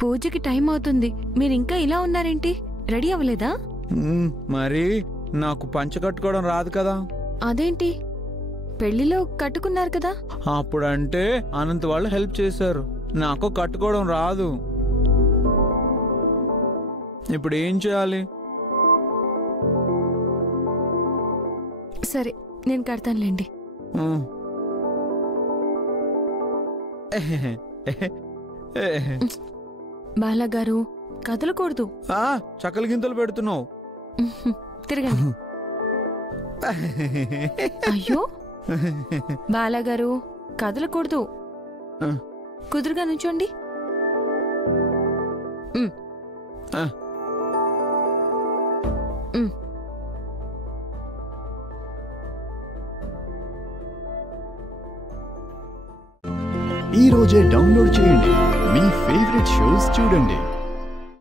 పూజకి టైం అవుతుంది. మీరింకా ఇలా ఉన్నారేంటి? రెడీ అవ్వలేదా? మరి నాకు పంచ కట్టుకోవడం రాదు కదా. అదేంటి, పెళ్లిలో కట్టుకున్నారు కదా? అప్పుడంటే అనంత్ వాళ్ళు హెల్ప్ చేశారు. నాకు కట్టుకోవడం రాదు. ఇప్పుడు ఏం చేయాలి? సరే, నేను కడతానులేండి. బాలాగారు, కదలకూడదు. చక్కలు గింతలు పెడుతున్నావు. తిరగండి. అయ్యో బాలాగారు, కదలకూడదు. కుదురుగా నుంచోండి. ఈ రోజే డౌన్లోడ్ చేయండి. మీ ఫేవరెట్ షోస్ చూడండి.